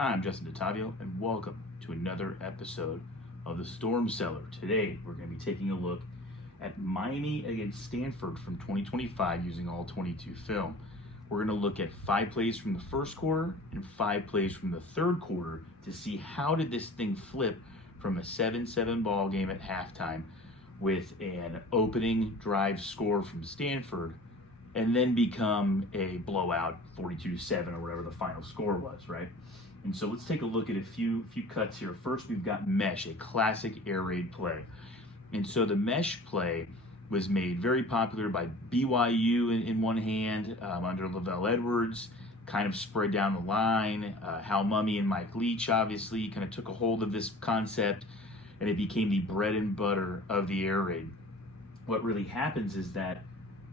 Hi, I'm Justin DeTavio, and welcome to another episode of the Storm Cellar. Today, we're going to be taking a look at Miami against Stanford from 2025 using all 22 film. We're going to look at 5 plays from the first quarter and 5 plays from the third quarter to see how did this thing flip from a 7-7 ball game at halftime with an opening drive score from Stanford and then become a blowout 42-7 or whatever the final score was, right? And so let's take a look at a few cuts here. First, we've got mesh, a classic air raid play. And so the mesh play was made very popular by BYU in one hand, under Lavelle Edwards, kind of spread down the line. Hal Mummy and Mike Leach obviously kind of took a hold of this concept, and it became the bread and butter of the air raid. What really happens is that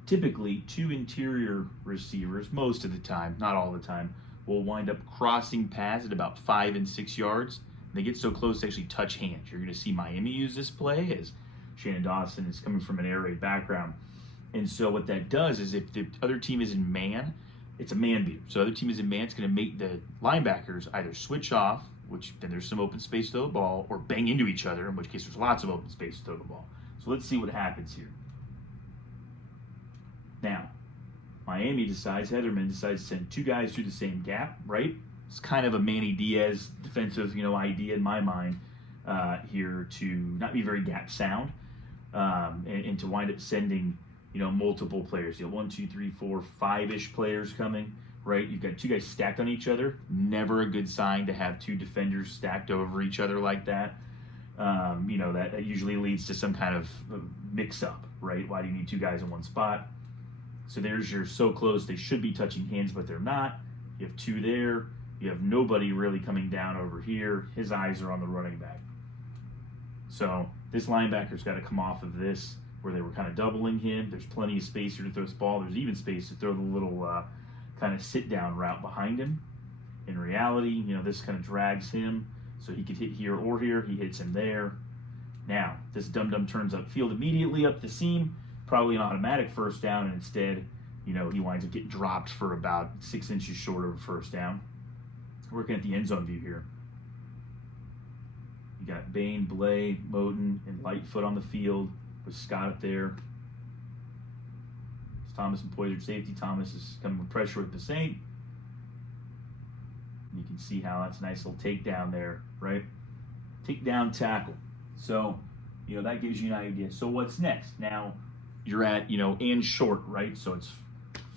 typically 2 interior receivers, most of the time, not all the time, will wind up crossing paths at about 5 and 6 yards. They get so close to actually touch hands. You're going to see Miami use this play as Shannon Dawson is coming from an air raid background. And so what that does is if the other team is in man, it's a man beater. So the other team is in man, it's going to make the linebackers either switch off, which then there's some open space to throw the ball, or bang into each other, in which case there's lots of open space to throw the ball. So let's see what happens here. Now, Heatherman decides to send 2 guys through the same gap, right? It's kind of a Manny Diaz defensive, idea in my mind here to not be very gap sound and to wind up sending, multiple players. 1, 2, 3, 4, 5-ish players coming, right? You've got 2 guys stacked on each other. Never a good sign to have 2 defenders stacked over each other like that. That usually leads to some kind of mix-up, right? Why do you need 2 guys in one spot? So there's your so close, they should be touching hands, but they're not. You have 2 there. You have nobody really coming down over here. His eyes are on the running back. So this linebacker's got to come off of this where they were kind of doubling him. There's plenty of space here to throw this ball. There's even space to throw the little kind of sit-down route behind him. In reality, this kind of drags him. So he could hit here or here. He hits him there. Now, this dum-dum turns upfield immediately up the seam. Probably an automatic first down, and instead, he winds up getting dropped for about 6 inches short of a first down. Working at the end zone view here. You got Bain, Blay, Moten, and Lightfoot on the field with Scott up there. It's Thomas and Poyser safety. Thomas is coming with pressure with Bassett. You can see how that's a nice little takedown there, right? Takedown tackle. So, that gives you an idea. So what's next? Now, you're at, and short, right? So it's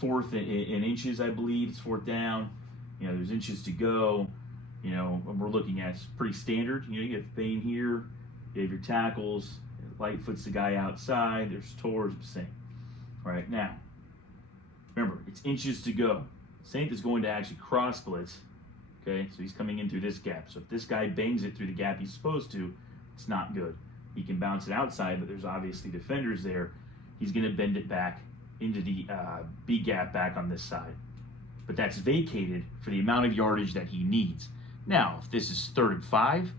4th in inches, I believe. It's 4th down. There's inches to go. What we're looking at is pretty standard. You have Bain here. You have your tackles. Lightfoot's the guy outside. There's Torres, Bassett. All right, now, remember, it's inches to go. Saint is going to actually cross blitz. Okay, so he's coming in through this gap. So if this guy bangs it through the gap he's supposed to, it's not good. He can bounce it outside, but there's obviously defenders there. He's going to bend it back into the B gap back on this side. But that's vacated for the amount of yardage that he needs. Now, if this is 3rd and 5,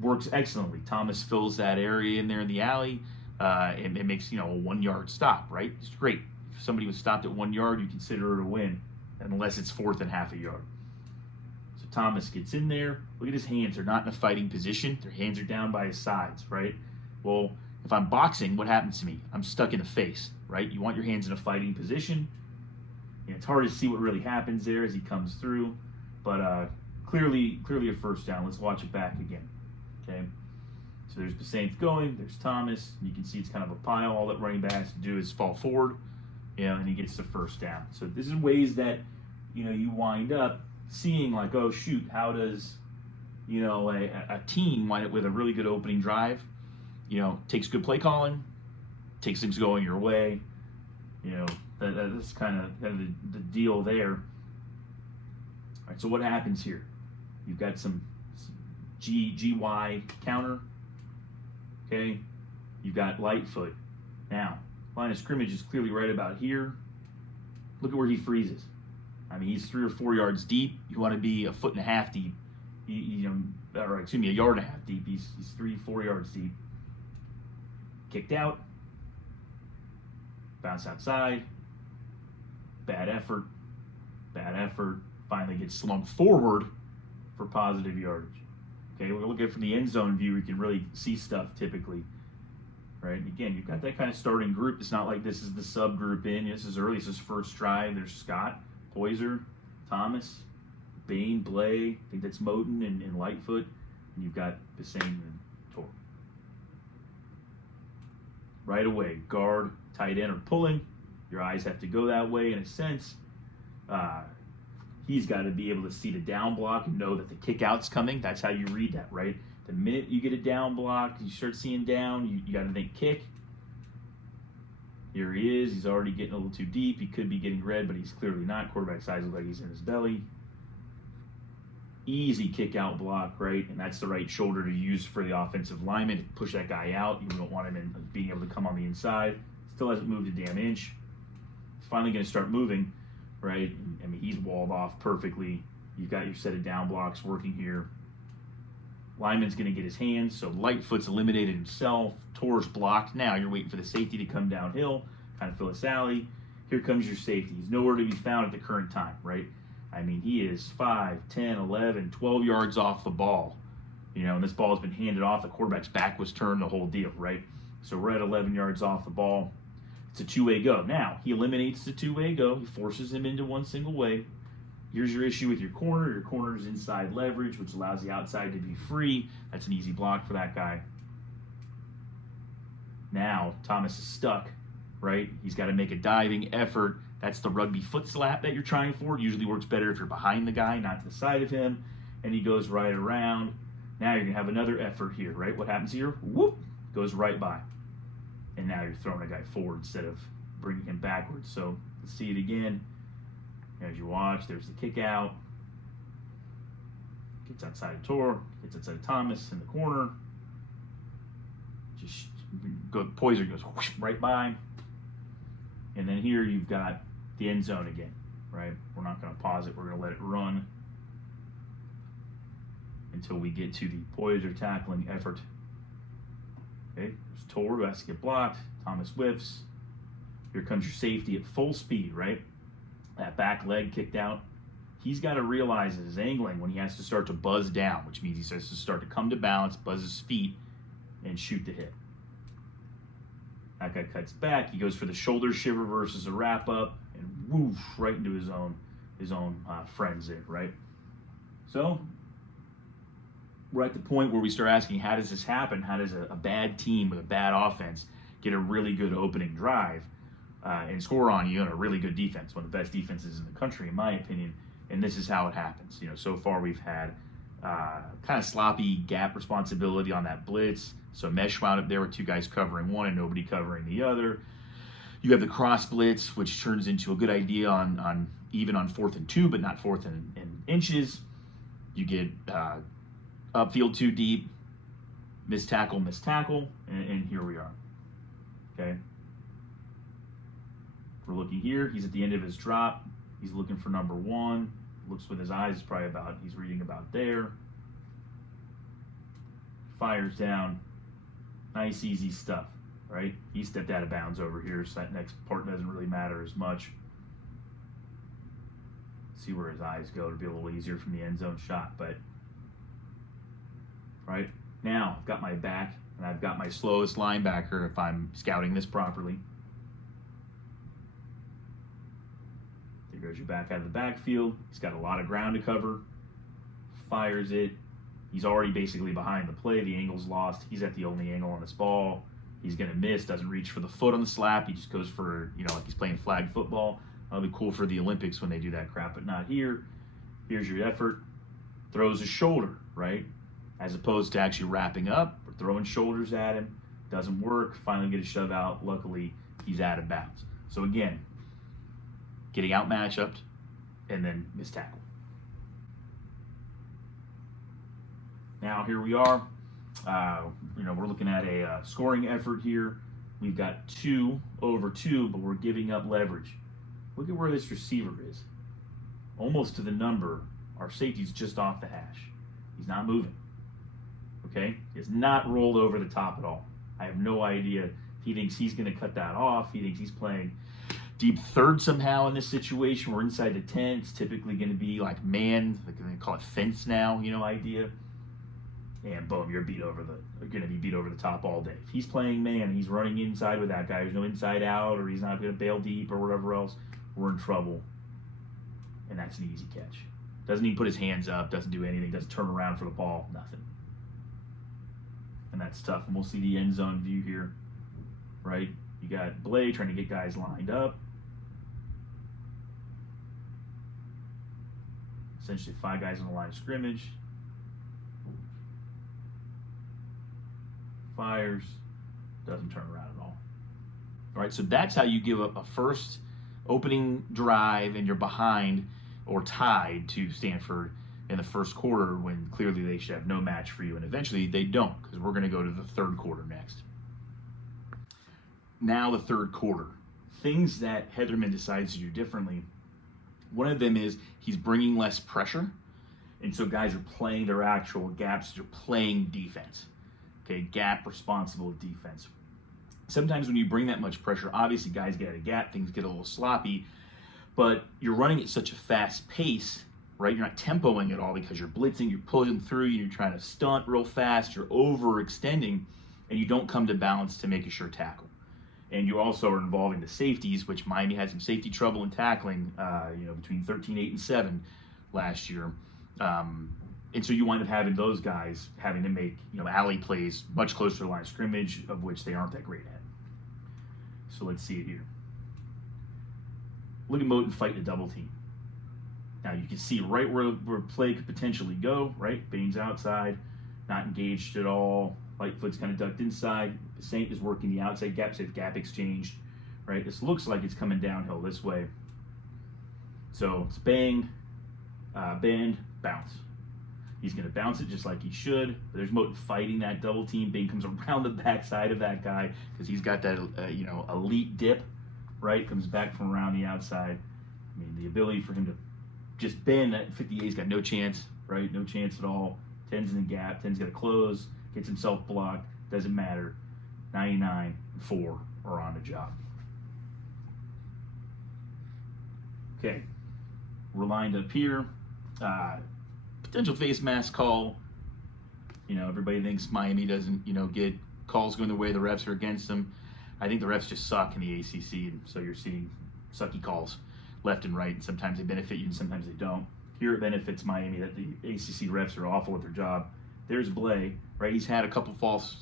works excellently. Thomas fills that area in there in the alley, and it makes, a 1-yard stop, right? It's great. If somebody was stopped at 1 yard, you consider it a win, unless it's 4th and half a yard. So Thomas gets in there. Look at his hands. They're not in a fighting position. Their hands are down by his sides, right? Well, if I'm boxing, what happens to me? I'm stuck in the face, right? You want your hands in a fighting position. It's hard to see what really happens there as he comes through, but clearly a first down. Let's watch it back again, okay? So there's Bassett going, there's Thomas. You can see it's kind of a pile. All that running back has to do is fall forward, and he gets the first down. So this is ways that, you wind up seeing like, oh, shoot, how does, a team wind up with a really good opening drive? Takes good play calling, takes things going your way. That's kind of the deal there. All right, so what happens here? You've got some GY counter. Okay, you've got Lightfoot. Now, line of scrimmage is clearly right about here. Look at where he freezes. I mean, he's 3 or 4 yards deep. You want to be 1.5 foot deep. A yard and a half deep. He's 3, 4 yards deep. Kicked out, bounce outside, bad effort, finally gets slung forward for positive yardage. Okay, we're looking from the end zone view. We can really see stuff typically, right? And again, you've got that kind of starting group. It's not like this is the subgroup in. This is early. This is first drive. There's Scott, Poyser, Thomas, Bain, Blay. I think that's Moten and Lightfoot. And you've got Bassane and Tor. Right away, guard, tight end are pulling. Your eyes have to go that way in a sense. He's got to be able to see the down block and know that the kick out's coming. That's how you read that, right? The minute you get a down block, you start seeing down, you got to think kick. Here he is. He's already getting a little too deep. He could be getting red, but he's clearly not. Quarterback's eyes look like he's in his belly. Easy kick out block, right? And that's the right shoulder to use for the offensive lineman to push that guy out. You don't want him in being able to come on the inside. Still hasn't moved a damn inch. He's finally going to start moving, right? I mean, he's walled off perfectly. You've got your set of down blocks working here. Lineman's going to get his hands, so Lightfoot's eliminated himself. Tor's blocked. Now you're waiting for the safety to come downhill, kind of fill a sally. Here comes your safety. He's nowhere to be found at the current time, right? I mean, he is 5, 10, 11, 12 yards off the ball. You know, and this ball has been handed off. The quarterback's back was turned, the whole deal, right? So we're at 11 yards off the ball. It's a two-way go. Now, he eliminates the two-way go. He forces him into one single way. Here's your issue with your corner. Your corner is inside leverage, which allows the outside to be free. That's an easy block for that guy. Now, Thomas is stuck, right? He's got to make a diving effort. That's the rugby foot slap that you're trying for. It usually works better if you're behind the guy, not to the side of him. And he goes right around. Now you're going to have another effort here, right? What happens here? Whoop! Goes right by. And now you're throwing a guy forward instead of bringing him backwards. So let's see it again. As you watch, there's the kick out. Gets outside of Tor. Gets outside of Thomas in the corner. Just Poyser goes whoosh, right by. And then here you've got the end zone again, right? We're not going to pause it. We're going to let it run until we get to the Poyser tackling effort. Okay, there's Tor who has to get blocked. Thomas whiffs. Here comes your safety at full speed, right? That back leg kicked out. He's got to realize that his angling when he has to start to buzz down, which means he has to start to come to balance, buzz his feet, and shoot the hit. That guy cuts back. He goes for the shoulder shiver versus a wrap up, and woof right into his own friends there, right? So we're at the point where we start asking, how does this happen? How does a bad team with a bad offense get a really good opening drive and score on you and a really good defense, one of the best defenses in the country, in my opinion? And this is how it happens. You know, so far we've had kind of sloppy gap responsibility on that blitz. So mesh wound up there with two guys covering one and nobody covering the other. You have the cross blitz, which turns into a good idea on even on 4th and 2, but not 4th and inches. You get upfield too deep, missed tackle, and here we are. Okay. We're looking here. He's at the end of his drop. He's looking for number 1. Looks with his eyes, probably about, he's reading about there. Fires down. Nice, easy stuff, right? He stepped out of bounds over here, so that next part doesn't really matter as much. See where his eyes go to be a little easier from the end zone shot, but right now I've got my back and I've got my slowest linebacker if I'm scouting this properly. There goes your back out of the backfield. He's got a lot of ground to cover. Fires it. He's already basically behind the play. The angle's lost. He's at the only angle on this ball. He's going to miss. Doesn't reach for the foot on the slap. He just goes for, you know, like he's playing flag football. That'll be cool for the Olympics when they do that crap, but not here. Here's your effort. Throws his shoulder, right? As opposed to actually wrapping up or throwing shoulders at him. Doesn't work. Finally get a shove out. Luckily, he's out of bounds. So again, getting out matchupped and then missed tackle. Now here we are. You know, we're looking at a scoring effort here. We've got 2 over 2, but we're giving up leverage. Look at where this receiver is. Almost to the number. Our safety's just off the hash. He's not moving. Okay? He has not rolled over the top at all. I have no idea if he thinks he's going to cut that off. He thinks he's playing deep third somehow in this situation. We're inside the 10. It's typically going to be like man, like they call it fence now, idea. And boom, you're going to be beat over the top all day. If he's playing man, he's running inside with that guy. There's no inside out, or he's not going to bail deep or whatever else. We're in trouble. And that's an easy catch. Doesn't even put his hands up, doesn't do anything, doesn't turn around for the ball, nothing. And that's tough. And we'll see the end zone view here, right? You got Blay trying to get guys lined up. Essentially 5 guys on the line of scrimmage. Fires, doesn't turn around at all. All right, so that's how you give up a first opening drive and you're behind or tied to Stanford in the first quarter when clearly they should have no match for you. And eventually they don't, because we're going to go to the third quarter next. Now the third quarter. Things that Heatherman decides to do differently. One of them is he's bringing less pressure. And so guys are playing their actual gaps. They're playing defense. Okay, gap responsible defense. Sometimes when you bring that much pressure, obviously guys get a gap, things get a little sloppy, but you're running at such a fast pace, right? You're not tempoing at all because you're blitzing, you're pulling through, you're trying to stunt real fast, you're overextending, and you don't come to balance to make a sure tackle. And you also are involving the safeties, which Miami had some safety trouble in tackling, between 13-8 and 7 last year. And so you wind up having those guys having to make, alley plays much closer to the line of scrimmage, of which they aren't that great at. So let's see it here. Look at Moten fighting a double team. Now you can see right where play could potentially go, right? Bain's outside, not engaged at all. Lightfoot's kind of ducked inside. Saint is working the outside gap, so gap exchanged, right? This looks like it's coming downhill this way. So it's bang, bend, bounce. He's going to bounce it just like he should. But there's Moten fighting that double team. Bain comes around the backside of that guy because he's got that, elite dip, right? Comes back from around the outside. I mean, the ability for him to just bend that 58's got no chance, right? No chance at all. 10's in the gap. 10's got to close. Gets himself blocked. Doesn't matter. 99 and 4 are on the job. Okay. We're lined up here. Potential face mask call. Everybody thinks Miami doesn't, get calls going the way the refs are against them. I think the refs just suck in the ACC, and so you're seeing sucky calls left and right, and sometimes they benefit you and sometimes they don't. Here it benefits Miami that the ACC refs are awful at their job. There's Blay, right? He's had a couple false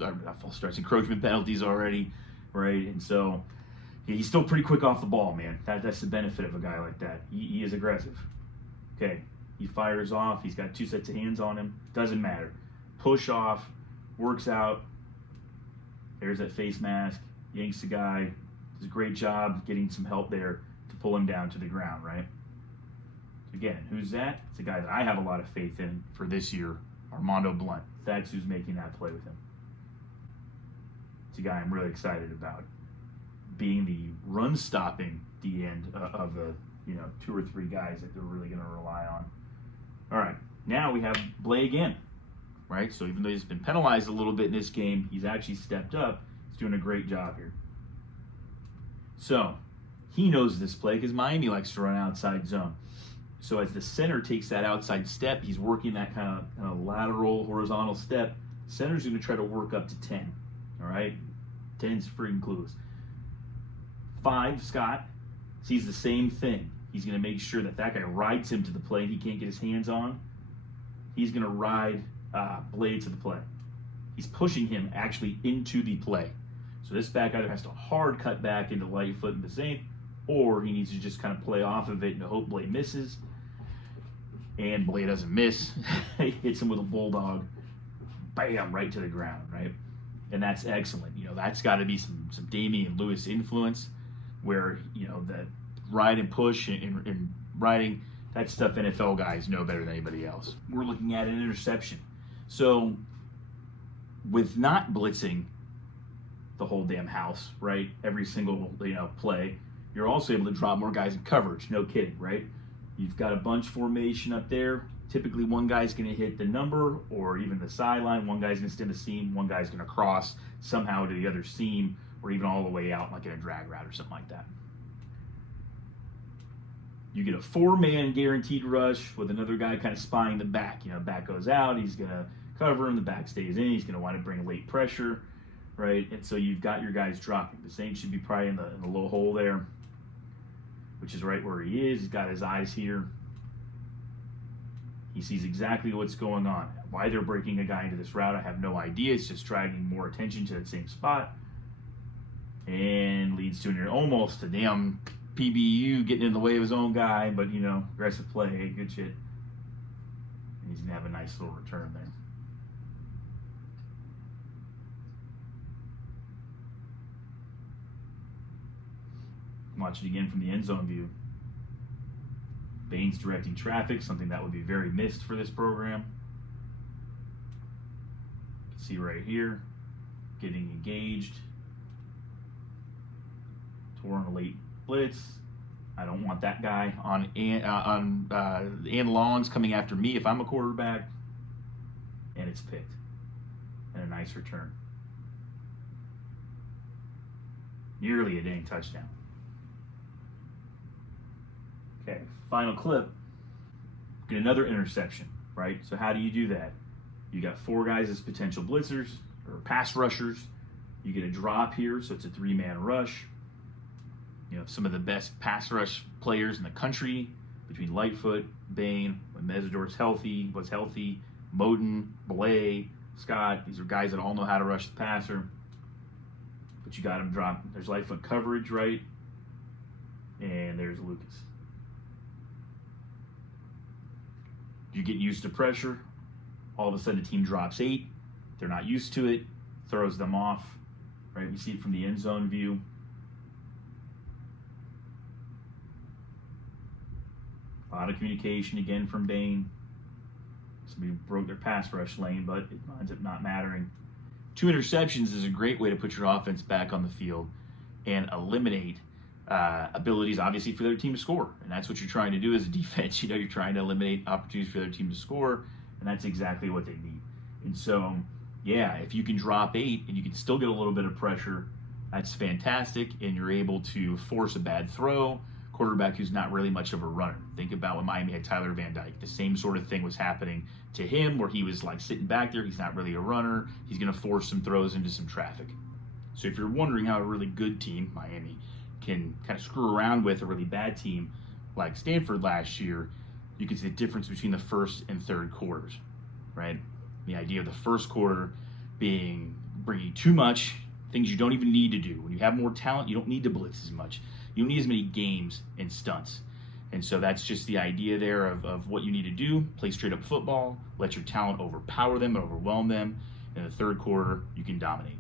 starts, encroachment penalties already, right? And so he's still pretty quick off the ball, man. That's the benefit of a guy like that. He is aggressive. Okay. He fires off. He's got 2 sets of hands on him. Doesn't matter. Push off. Works out. There's that face mask. Yanks the guy. Does a great job getting some help there to pull him down to the ground, right? Again, who's that? It's a guy that I have a lot of faith in for this year, Armando Blunt. That's who's making that play with him. It's a guy I'm really excited about being the run-stopping D-end of the 2 or 3 guys that they're really going to rely on. All right, now we have Blay again, right? So even though he's been penalized a little bit in this game, he's actually stepped up. He's doing a great job here. So he knows this play because Miami likes to run outside zone. So as the center takes that outside step, he's working that kind of lateral, horizontal step. Center's going to try to work up to 10, all right? 10's freaking clueless. 5, Scott, sees the same thing. He's going to make sure that guy rides him to the play he can't get his hands on. He's going to ride Blay to the play. He's pushing him actually into the play. So this back either has to hard cut back into Lightfoot and the Saint, or he needs to just kind of play off of it and hope Blay misses. And Blay doesn't miss. He hits him with a bulldog. Bam, right to the ground, right? And that's excellent. That's got to be some Damian Lewis influence where, the ride and push and riding, that stuff NFL guys know better than anybody else. We're looking at an interception. So with not blitzing the whole damn house, right, every single, play, you're also able to drop more guys in coverage. No kidding, right? You've got a bunch formation up there. Typically one guy's going to hit the number or even the sideline. One guy's going to extend the seam. One guy's going to cross somehow to the other seam or even all the way out like in a drag route or something like that. You get a 4-man guaranteed rush with another guy kind of spying the back. Back goes out, he's going to cover him, the back stays in, he's going to want to bring late pressure, right? And so you've got your guys dropping. The Saints should be probably in the low hole there, which is right where he is. He's got his eyes here. He sees exactly what's going on. Why they're breaking a guy into this route, I have no idea. It's just dragging more attention to that same spot. And leads to almost a damn PBU getting in the way of his own guy, but aggressive play, hey, good shit. And he's gonna have a nice little return there. Watch it again from the end zone view. Bain's directing traffic, something that would be very missed for this program. You can see right here, getting engaged. Tore on a late blitz. I don't want that guy on lawns coming after me if I'm a quarterback. And it's picked. And a nice return. Nearly a dang touchdown. Okay, final clip. Get another interception, right? So how do you do that? You got 4 guys as potential blitzers or pass rushers. You get a drop here, so it's a 3-man rush. Some of the best pass rush players in the country between Lightfoot, Bain, when Mesidor's healthy, was healthy, Moden, Belay, Scott. These are guys that all know how to rush the passer. But you got him drop. There's Lightfoot coverage, right? And there's Lucas. You get used to pressure. All of a sudden, the team drops 8. They're not used to it. Throws them off, right? We see it from the end zone view. A lot of communication again from Bain. Somebody broke their pass rush lane, but it winds up not mattering. 2 interceptions is a great way to put your offense back on the field and eliminate abilities, obviously, for their team to score. And that's what you're trying to do as a defense. You're trying to eliminate opportunities for their team to score, and that's exactly what they need. And so, yeah, if you can drop 8 and you can still get a little bit of pressure, that's fantastic, and you're able to force a bad throw. Quarterback who's not really much of a runner. Think about when Miami had Tyler Van Dyke. The same sort of thing was happening to him where he was like sitting back there. He's not really a runner. He's going to force some throws into some traffic. So if you're wondering how a really good team, Miami, can kind of screw around with a really bad team like Stanford last year, you can see the difference between the first and third quarters, right? The idea of the first quarter being bringing too much, things you don't even need to do. When you have more talent, you don't need to blitz as much. You don't need as many games and stunts. And so that's just the idea there of what you need to do. Play straight up football, let your talent overpower them, overwhelm them. In the third quarter, you can dominate.